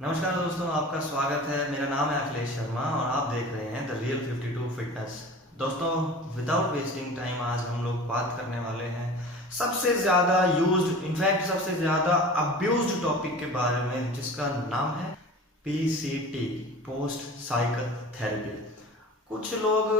नमस्कार दोस्तों, आपका स्वागत है। मेरा नाम है अखिलेश शर्मा और आप देख रहे हैं द रियल 52 फिटनेस। दोस्तों, विदाउट वेस्टिंग टाइम आज हम लोग बात करने वाले हैं सबसे ज़्यादा यूज्ड, इनफैक्ट सबसे ज़्यादा अब्यूज्ड टॉपिक के बारे में, जिसका नाम है पीसीटी, पोस्ट साइकिल थेरेपी। कुछ लोग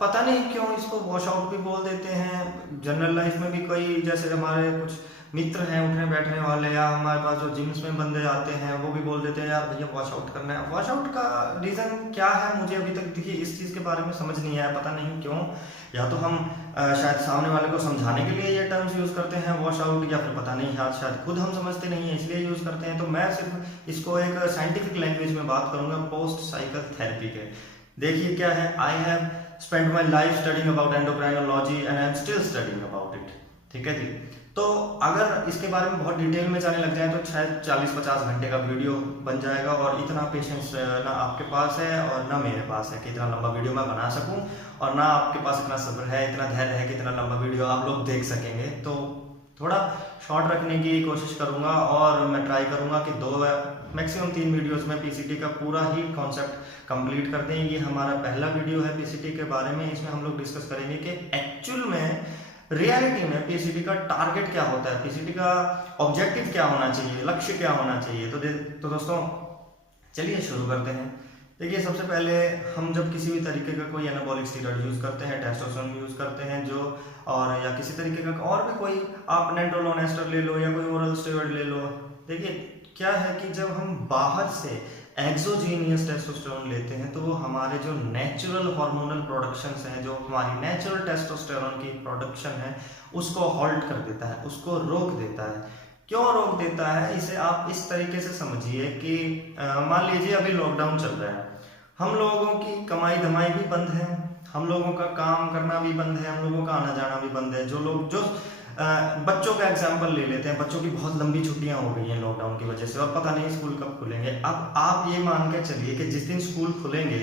पता नहीं क्यों इसको वॉश आउट भी बोल देते हैं। जनरल लाइफ में भी कोई, जैसे हमारे कुछ मित्र हैं उठने बैठने वाले, या हमारे पास जो जिम्स में बंदे आते हैं वो भी बोल देते हैं यार भैया वॉश आउट करना है। वॉश आउट का रीज़न क्या है, मुझे अभी तक देखिए इस चीज़ के बारे में समझ नहीं आया, पता नहीं क्यों। या तो हम शायद सामने वाले को समझाने के लिए ये टर्म्स यूज़ करते हैं वॉश आउट, या फिर पता नहीं शायद खुद हम समझते नहीं है इसलिए यूज़ करते हैं। तो मैं सिर्फ इसको एक साइंटिफिक लैंग्वेज में बात करूँगा, पोस्ट साइकिल थेरेपी के। देखिए क्या है, I have spend my life studying about endocrinology and I am still studying about it. ठीक है जी। तो अगर इसके बारे में बहुत डिटेल में जाने लग जाए तो शायद 40-50 घंटे का वीडियो बन जाएगा, और इतना पेशेंस ना आपके पास है और ना मेरे पास है कि इतना लंबा वीडियो मैं बना सकूं, और ना आपके पास इतना सब्र है, इतना धैर्य है कि इतना लंबा वीडियो आप लोग देख सकेंगे। तो थोड़ा शॉर्ट रखने की कोशिश करूंगा, और मैं ट्राई करूंगा कि 2 मैक्सिमम 3 वीडियोस में पीसीटी का पूरा ही कॉन्सेप्ट कंप्लीट कर दें। ये हमारा पहला वीडियो है पीसीटी के बारे में। इसमें हम लोग डिस्कस करेंगे कि एक्चुअल में, रियलिटी में पीसीटी का टारगेट क्या होता है, पीसीटी का ऑब्जेक्टिव क्या होना चाहिए, लक्ष्य क्या होना चाहिए। तो दोस्तों चलिए शुरू करते हैं। देखिए, सबसे पहले हम जब किसी भी तरीके का कोई एनाबॉलिक स्टीरॉइड यूज़ करते हैं, टेस्टोस्टेरोन यूज़ करते हैं जो, और या किसी तरीके का और भी कोई, आप नेंट्रोलोन एस्टर ले लो या कोई ओरल स्टेरॉइड ले लो। देखिए क्या है कि जब हम बाहर से एक्सोजीनियस टेस्टोस्टेरोन लेते हैं तो वो हमारे जो नेचुरल हार्मोनल प्रोडक्शंस हैं, जो हमारी नेचुरल टेस्टोस्टेरोन की प्रोडक्शन है, उसको हॉल्ट कर देता है, उसको रोक देता है। क्यों रोक देता है, इसे आप इस तरीके से समझिए कि मान लीजिए अभी लॉकडाउन चल रहा है, हम लोगों की कमाई धमाई भी बंद है, हम लोगों का काम करना भी बंद है, हम लोगों का आना जाना भी बंद है। जो बच्चों का एग्जाम्पल ले लेते हैं, बच्चों की बहुत लंबी छुट्टियां हो गई हैं लॉकडाउन की वजह से, और पता नहीं स्कूल कब खुलेंगे। अब आप ये मान के चलिए कि जिस दिन स्कूल खुलेंगे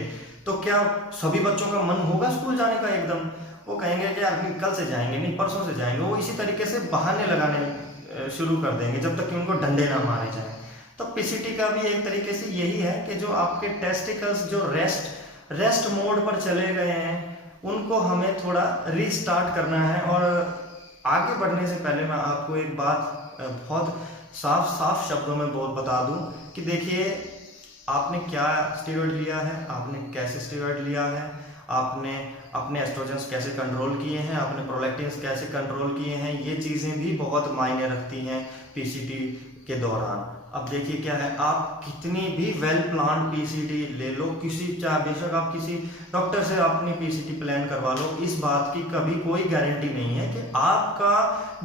तो क्या सभी बच्चों का मन होगा स्कूल जाने का एकदम? वो कहेंगे कि यार कल से जाएंगे, नहीं परसों से जाएंगे। वो इसी तरीके से बहाने लगाने शुरू कर देंगे जब तक कि उनको डंडे ना मारे जाएं। तो पीसीटी का भी एक तरीके से यही है कि जो आपके टेस्टिकल्स जो रेस्ट मोड पर चले गए हैं, उनको हमें थोड़ा रीस्टार्ट करना है। और आगे बढ़ने से पहले मैं आपको एक बात बहुत साफ शब्दों में बता दूं कि देखिए, आपने क्या स्टेरॉइड लिया है, आपने कैसे स्टेरॉइड लिया है, आपने अपने एस्ट्रोजन्स कैसे कंट्रोल किए हैं, आपने प्रोलैक्टिन्स कैसे कंट्रोल किए हैं, ये चीज़ें भी बहुत मायने रखती हैं पीसीटी के दौरान। अब देखिए क्या है, आप कितनी भी वेल प्लान पीसीटी ले लो, चाहे बेशक आप किसी डॉक्टर से अपनी पीसीटी प्लान करवा लो, इस बात की कभी कोई गारंटी नहीं है कि आपका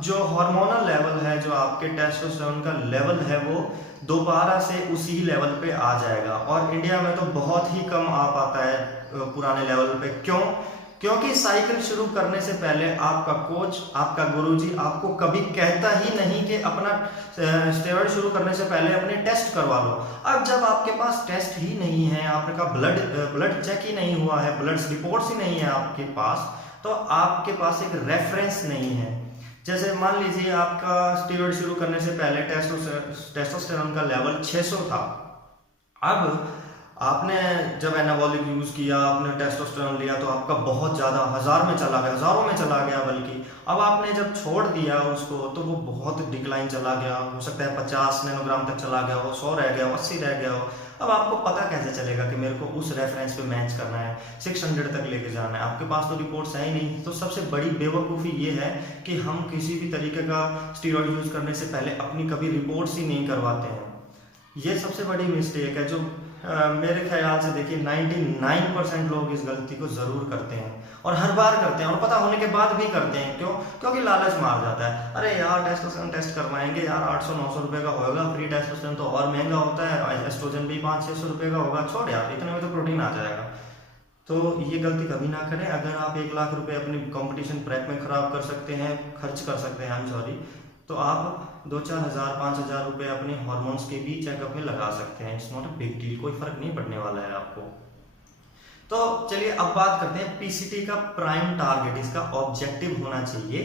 जो हार्मोनल लेवल है, जो आपके टेस्टोस्टेरोन का लेवल है, वो दोबारा से उसी लेवल पे आ जाएगा। और इंडिया में तो बहुत ही कम आ पाता है पुराने लेवल पे। क्योंकि साइकिल शुरू करने से पहले आपका कोच, आपका गुरुजी आपको कभी कहता ही नहीं कि अपना स्टेरॉइड शुरू करने से पहले अपने टेस्ट करवा लो। अब जब आपके पास टेस्ट ही नहीं है, आपका ब्लड चेक ही नहीं हुआ है, ब्लड रिपोर्ट्स ही नहीं है आपके पास, तो आपके पास एक रेफरेंस नहीं है। जैसे मान लीजिए आपका स्टेरॉइड शुरू करने से पहले टेस्टोस्टेरोन का लेवल 600 था। अब आपने जब एनाबॉलिक यूज़ किया, आपने टेस्टोस्टेरोन लिया, तो आपका बहुत ज़्यादा हज़ारों में चला गया बल्कि। अब आपने जब छोड़ दिया उसको तो वो बहुत डिक्लाइन चला गया, हो सकता है 50 नैनोग्राम तक चला गया हो, 100 रह गया हो, 80 रह गया हो। अब आपको पता कैसे चलेगा कि मेरे को उस रेफरेंस पे मैच करना है, 600 तक लेके जाना है? आपके पास तो रिपोर्ट्स है ही नहीं। तो सबसे बड़ी बेवकूफ़ी ये है कि हम किसी भी तरीके का स्टीरॉइड यूज़ करने से पहले अपनी कभी रिपोर्ट्स ही नहीं करवाते हैं। ये सबसे बड़ी मिस्टेक है जो मेरे ख्याल से, देखिए 99% लोग इस गलती को ज़रूर करते हैं, और हर बार करते हैं, और पता होने के बाद भी करते हैं। क्यों? क्योंकि लालच मार जाता है। अरे यार टेस्टोस्टेरोन टेस्ट करवाएंगे यार, 800-900 रुपये का होगा, फ्री टेस्टोस्टेरोन तो और महंगा होता है, एस्ट्रोजन भी 500-600 रुपये का होगा, छोड़ यार इतने में तो प्रोटीन आ जाएगा। तो ये गलती कभी ना करें। अगर आप 1 लाख रुपए अपनी कंपटीशन प्रेप में खराब कर सकते हैं, खर्च कर सकते हैं, तो आप 2-4 हज़ार 5,000 रुपये अपने हार्मोन्स के भी चेकअप में लगा सकते हैं। It's not a big deal, कोई फर्क नहीं पड़ने वाला है आपको। तो चलिए अब बात करते हैं पीसीटी का प्राइम टारगेट, इसका ऑब्जेक्टिव होना चाहिए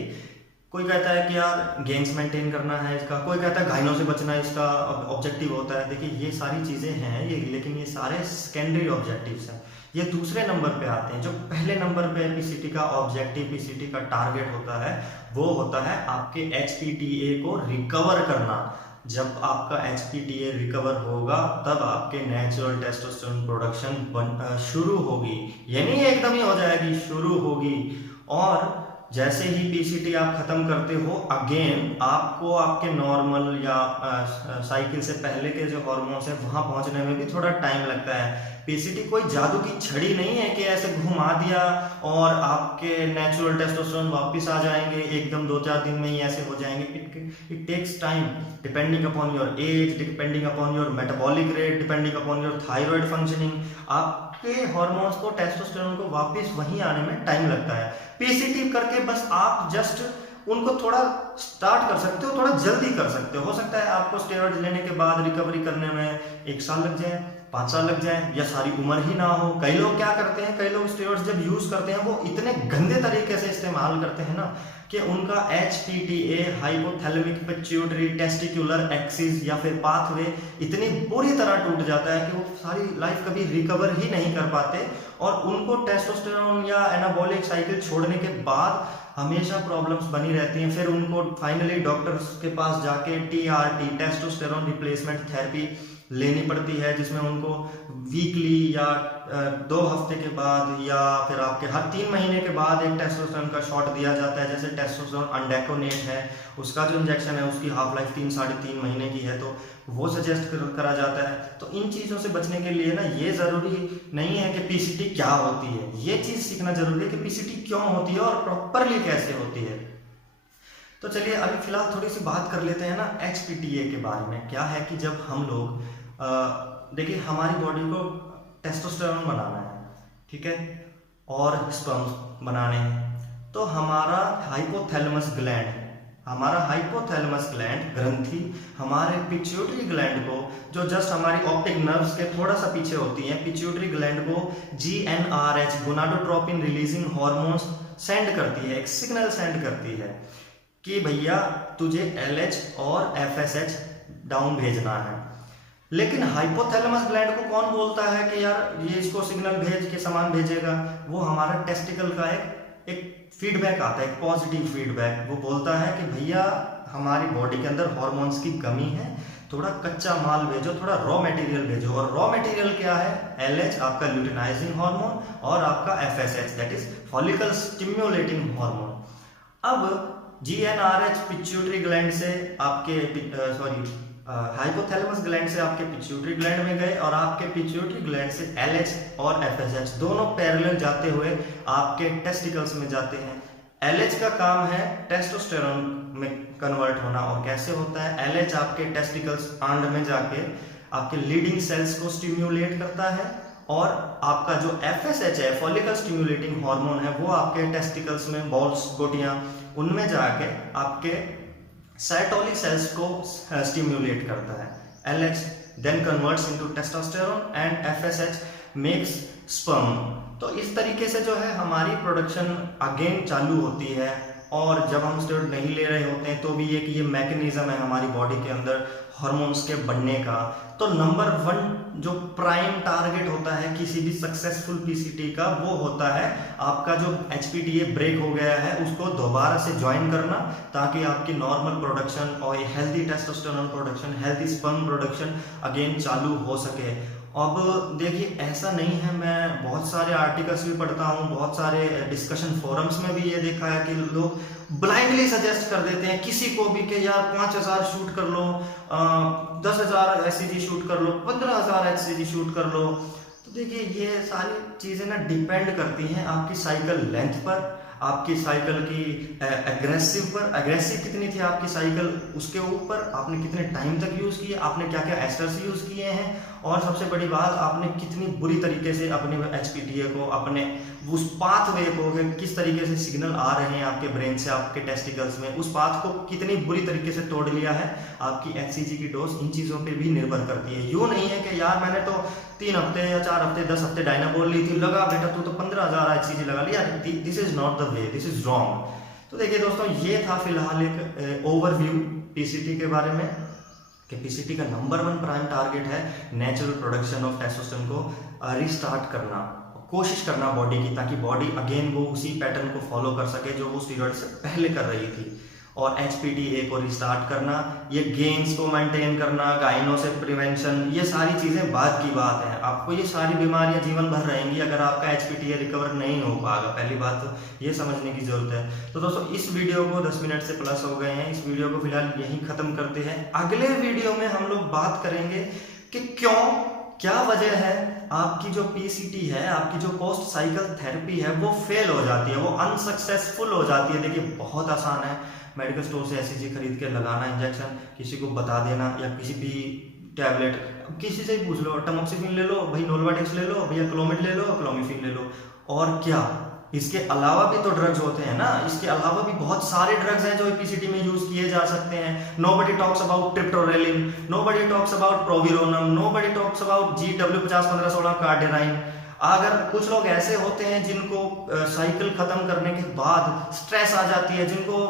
कोई कहता है कि यार गेंस मेंटेन करना है इसका, कोई कहता है घायलों से बचना इसका ऑब्जेक्टिव होता है। देखिए ये सारी चीज़ें हैं ये, लेकिन ये सारे सेकेंडरी ऑब्जेक्टिव्स हैं। ये दूसरे नंबर पे आते हैं। जो पहले नंबर पे पीसीटी का ऑब्जेक्टिव, पीसीटी का टारगेट होता है, वो होता है आपके एचपीटीए को रिकवर करना। जब आपका एचपीटीए रिकवर होगा तब आपके नेचुरल टेस्टोस्टेरोन प्रोडक्शन शुरू होगी। ये नहीं एकदम ही हो जाएगी, शुरू होगी। और जैसे ही पीसीटी आप खत्म करते हो, अगेन आपको आपके नॉर्मल या साइकिल से पहले के जो हार्मोन्स है वहां पहुंचने में भी थोड़ा टाइम लगता है। पीसीटी कोई जादू की छड़ी नहीं है कि ऐसे घुमा दिया और आपके नेचुरल टेस्टोस्टेरोन वापस आ जाएंगे एकदम 2-4 दिन में ही ऐसे हो जाएंगे। It takes time depending upon your age, depending upon your metabolic rate, depending upon your thyroid functioning. आपके हार्मोन्स को, टेस्टोस्टेरोन को वापस वहीं आने में टाइम लगता है। पीसीटी करके बस आप जस्ट उनको थोड़ा स्टार्ट कर सकते हो, थोड़ा जल्दी कर सकते हो सकता है आपको स्टेरॉइड लेने के बाद रिकवरी करने में 1 साल लग जाए, 5 साल लग जाए, या सारी उम्र ही ना हो। कई लोग क्या करते हैं, कई लोग स्टेरॉइड्स जब यूज करते हैं वो इतने गंदे तरीके से इस्तेमाल करते हैं ना कि उनका एचपीटीए, हाइपोथैलेमिक पिट्यूटरी टेस्टिकुलर एक्सिस या फिर पाथवे इतनी बुरी तरह टूट जाता है कि वो सारी लाइफ कभी रिकवर ही नहीं कर पाते। और उनको टेस्टोस्टेरोन या एनाबॉलिक साइकिल छोड़ने के बाद हमेशा प्रॉब्लम्स बनी रहती हैं। फिर उनको फाइनली डॉक्टर्स के पास जाके टीआरटी, टेस्टोस्टेरोन रिप्लेसमेंट थेरेपी लेनी पड़ती है, जिसमें उनको वीकली या 2 हफ्ते के बाद या फिर आपके हर 3 महीने के बाद एक टेस्टोस्टेरोन का शॉट दिया जाता है। जैसे टेस्टोस्टेरोन अंडेकोनेट है, उसका जो इंजेक्शन है उसकी हाफ लाइफ 3-3.5 महीने की है, तो वो सजेस्ट करा जाता है। तो इन चीज़ों से बचने के लिए ना ये ज़रूरी नहीं है कि पीसीटी क्या होती है, ये चीज़ सीखना जरूरी है कि पीसीटी क्यों होती है और प्रॉपरली कैसे होती है। तो चलिए अभी फिलहाल थोड़ी सी बात कर लेते हैं ना एचपीटीए के बारे में। क्या है कि जब हम लोग देखिए हमारी बॉडी को टेस्टोस्टेरोन बनाना है, ठीक है, और स्पर्म्स बनाने हैं, तो हमारा हाइपोथैलेमस ग्लैंड ग्रंथि हमारे पिट्यूटरी ग्लैंड को, जो जस्ट हमारी ऑप्टिक नर्व्स के थोड़ा सा पीछे होती है, पिट्यूटरी ग्लैंड को GnRH gonadotropin releasing hormones send करती है, एक सिग्नल सेंड करती है कि भैया तुझे LH और FSH डाउन भेजना है। लेकिन हाइपोथैलेमस ग्लैंड को कौन बोलता है कि यार ये इसको सिग्नल भेज के सामान भेजेगा? वो हमारा टेस्टिकल का एक फीडबैक आता है, एक पॉजिटिव फीडबैक। वो बोलता है कि भैया हमारी बॉडी के अंदर हार्मोन्स की कमी है, थोड़ा कच्चा माल भेजो, थोड़ा रॉ मटेरियल भेजो। और रॉ मटेरियल क्या है? LH आपका ल्यूटिनाइजिंग हार्मोन और आपका FSH that is follicle stimulating hormone. अब GnRH पिट्यूटरी ग्लैंड से आपके हाइपोथैलेमस ग्लैंड से आपके पिट्यूटरी ग्लैंड में गए और आपके पिट्यूटरी ग्लैंड से LH और FSH दोनों पैरेलल जाते हुए आपके टेस्टिकल्स में जाते हैं। LH का काम है टेस्टोस्टेरोन में कन्वर्ट होना। और कैसे होता है? LH आपके टेस्टिकल्स आंड में जाके आपके लीडिंग सेल्स को स्टिम्युलेट करता है, और आपका जो FSH है, फॉलिकल स्टिम्युलेटिंग हार्मोन है, वो आपके टेस्टिकल्स में बॉल्स, गोटियां, उनमें जाके आपके साइटोली सेल्स को स्टिम्युलेट करता है। LH then converts into testosterone and FSH makes sperm। तो इस तरीके से जो है हमारी प्रोडक्शन अगेन चालू होती है। और जब हम स्टेरॉइड नहीं ले रहे होते हैं तो भी ये मैकेनिज्म है हमारी बॉडी के अंदर हार्मोन्स के बढ़ने का। तो नंबर 1 जो प्राइम टारगेट होता है किसी भी सक्सेसफुल पीसीटी का, वो होता है आपका जो एचपीटीए ब्रेक हो गया है उसको दोबारा से ज्वाइन करना, ताकि आपकी नॉर्मल प्रोडक्शन और healthy testosterone production, healthy sperm production again चालू हो सके। अब देखिए ऐसा नहीं है, मैं बहुत सारे आर्टिकल्स भी पढ़ता हूँ, बहुत सारे डिस्कशन फोरम्स में भी ये देखा है कि लोग ब्लाइंडली सजेस्ट कर देते हैं किसी को भी कि यार 5000 शूट कर लो, 10,000 एचसीजी शूट कर लो, 15,000 एचसीजी शूट कर लो। तो देखिए ये सारी चीज़ें ना डिपेंड करती हैं आपकी साइकिल लेंथ पर, आपकी साइकिल की एग्रेसिव कितनी थी आपकी साइकिल, उसके ऊपर आपने कितने टाइम तक यूज़ किए, आपने क्या क्या एस्टर्स यूज़ किए हैं, और सबसे बड़ी बात आपने कितनी बुरी तरीके से अपने एचपीटीए को, अपने उस पाथवे को, किस तरीके से सिग्नल आ रहे हैं आपके ब्रेन से आपके टेस्टिकल्स में, उस पाथ को कितनी बुरी तरीके से तोड़ लिया है। आपकी एचसीजी की डोज इन चीज़ों पे भी निर्भर करती है। यूँ नहीं है कि यार मैंने तो 3 हफ्ते या 4 हफ्ते 10 हफ्ते डायनाबोल ली थी, लगा बेटा तू तो 15,000 एचसीजी लगा लिया। This is not the way, this is wrong. तो देखिए दोस्तों, ये था फिलहाल एक ओवरव्यू पीसीटी के बारे में कि पीसीटी का नंबर 1 प्राइम टारगेट है नेचुरल प्रोडक्शन ऑफ टेस्टोस्टेरोन को रिस्टार्ट करना, कोशिश करना बॉडी की, ताकि बॉडी अगेन वो उसी पैटर्न को फॉलो कर सके जो वो स्टीरॉयड से पहले कर रही थी। और HPTA को रिस्टार्ट करना, ये गेन्स को मेंटेन करना, गाइनो से प्रिवेंशन, ये सारी चीज़ें बाद की बात है। आपको ये सारी बीमारियां जीवन भर रहेंगी अगर आपका HPTA रिकवर नहीं हो पाएगा। पहली बात तो ये समझने की ज़रूरत है। तो दोस्तों, इस वीडियो को 10 मिनट से प्लस हो गए हैं, इस वीडियो को फिलहाल यहीं ख़त्म करते हैं। अगले वीडियो में हम लोग बात करेंगे कि क्या वजह है आपकी जो पीसीटी है, आपकी जो पोस्ट साइकिल थेरेपी है, वो फेल हो जाती है, वो अनसक्सेसफुल हो जाती है। देखिए, बहुत आसान है, मेडिकल स्टोर से एससीजी खरीद के लगाना इंजेक्शन, किसी को बता देना, या किसी भी टैबलेट किसी से ही पूछ लो, टमोक्सिफिन ले लो भाई, नोल्वाडेक्स ले लो भैया, क्लोमिड ले लो, क्लोमिफिन ले लो। और क्या, इसके अलावा भी तो ड्रग्स होते हैं ना, इसके अलावा भी बहुत सारे ड्रग्स हैं जो पीसीटी में यूज किए जा सकते हैं। Nobody talks about triptorelin, nobody talks about Proviron, nobody talks about GW501516 cardarine. अगर कुछ लोग ऐसे होते हैं जिनको साइकिल खत्म करने के बाद स्ट्रेस आ जाती है, जिनको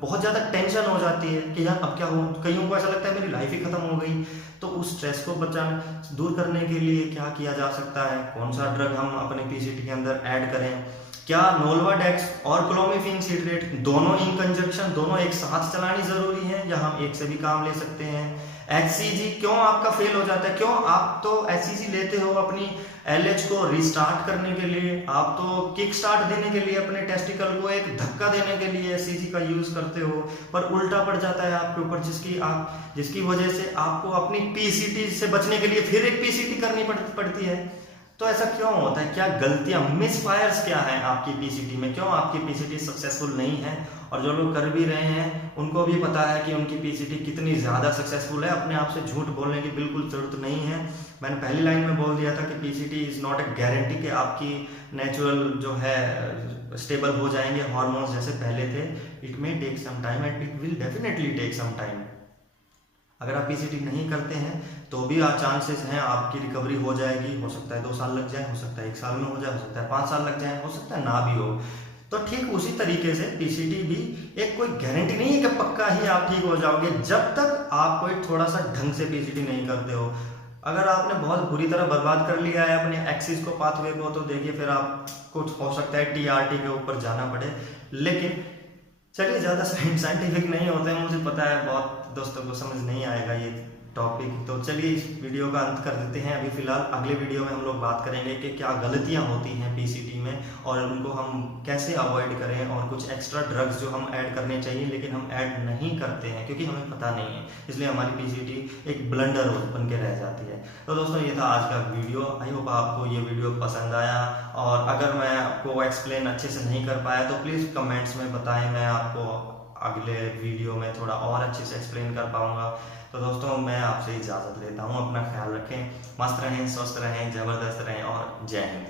बहुत ज़्यादा टेंशन हो जाती है कि यार अब क्या हो, कईयों को ऐसा लगता है मेरी लाइफ ही खत्म हो गई, तो उस स्ट्रेस को दूर करने के लिए क्या किया जा सकता है, कौन सा ड्रग हम अपने पीसीटी के अंदर ऐड करें। क्या नोल्वाडेक्स और क्लोमिफिन सिट्रेट दोनों इन कंजक्शन, दोनों एक साथ चलानी जरूरी है, या हम एक से भी काम ले सकते हैं। HCG क्यों आपका फेल हो जाता है, क्यों आप तो HCG लेते हो अपनी LH को रिस्टार्ट करने के लिए, आप तो किक स्टार्ट देने के लिए, अपने टेस्टिकल को एक धक्का देने के लिए HCG का यूज करते हो, पर उल्टा पड़ जाता है आपके ऊपर, जिसकी वजह से आपको अपनी पीसीटी से बचने के लिए फिर एक पीसीटी करनी पड़ती है। तो ऐसा क्यों होता है, क्या गलतियां, मिसफायर्स क्या है आपकी पीसीटी में, क्यों आपकी पीसीटी सक्सेसफुल नहीं है। और जो लोग कर भी रहे हैं उनको भी पता है कि उनकी पीसीटी कितनी ज़्यादा सक्सेसफुल है, अपने आप से झूठ बोलने की बिल्कुल ज़रूरत नहीं है। मैंने पहली लाइन में बोल दिया था कि PCT is not a guarantee कि आपकी नेचुरल जो है स्टेबल हो जाएंगे हार्मोन्स जैसे पहले थे। It may take some time and it will definitely take some time. अगर आप पीसीटी नहीं करते हैं तो भी चांसेस हैं आपकी रिकवरी हो जाएगी, हो सकता है 2 साल लग जाए, हो सकता है 1 साल में हो जाए, हो सकता है 5 साल लग जाए, हो सकता है ना भी हो। तो ठीक उसी तरीके से पीसीटी भी एक कोई गारंटी नहीं है कि पक्का ही आप ठीक हो जाओगे, जब तक आप कोई थोड़ा सा ढंग से पीसीटी नहीं करते हो। अगर आपने बहुत बुरी तरह बर्बाद कर लिया है अपने एक्सिस को, पाथवे को, तो देखिए फिर आपको हो सकता है TRT के ऊपर जाना पड़े। लेकिन चलिए, ज़्यादा साइंटिफिक नहीं होते हैं, मुझे पता है बहुत दोस्तों को समझ नहीं आएगा ये टॉपिक, तो चलिए इस वीडियो का अंत कर देते हैं। अभी फिलहाल अगले वीडियो में हम लोग बात करेंगे कि क्या गलतियां होती हैं पीसीटी में और उनको हम कैसे अवॉइड करें, और कुछ एक्स्ट्रा ड्रग्स जो हम ऐड करने चाहिए लेकिन हम ऐड नहीं करते हैं क्योंकि हमें पता नहीं है, इसलिए हमारी पीसीटी एक ब्लंडर बन के रह जाती है। तो दोस्तों, ये था आज का वीडियो। आई होप आपको ये वीडियो पसंद आया, और अगर मैं आपको एक्सप्लेन अच्छे से नहीं कर पाया तो प्लीज़ कमेंट्स में बताएं, मैं आपको अगले वीडियो में थोड़ा और अच्छे से एक्सप्लेन कर पाऊंगा। तो दोस्तों, मैं आपसे इजाज़त लेता हूँ, अपना ख्याल रखें, मस्त रहें, स्वस्थ रहें, ज़बरदस्त रहें, और जय हिंद।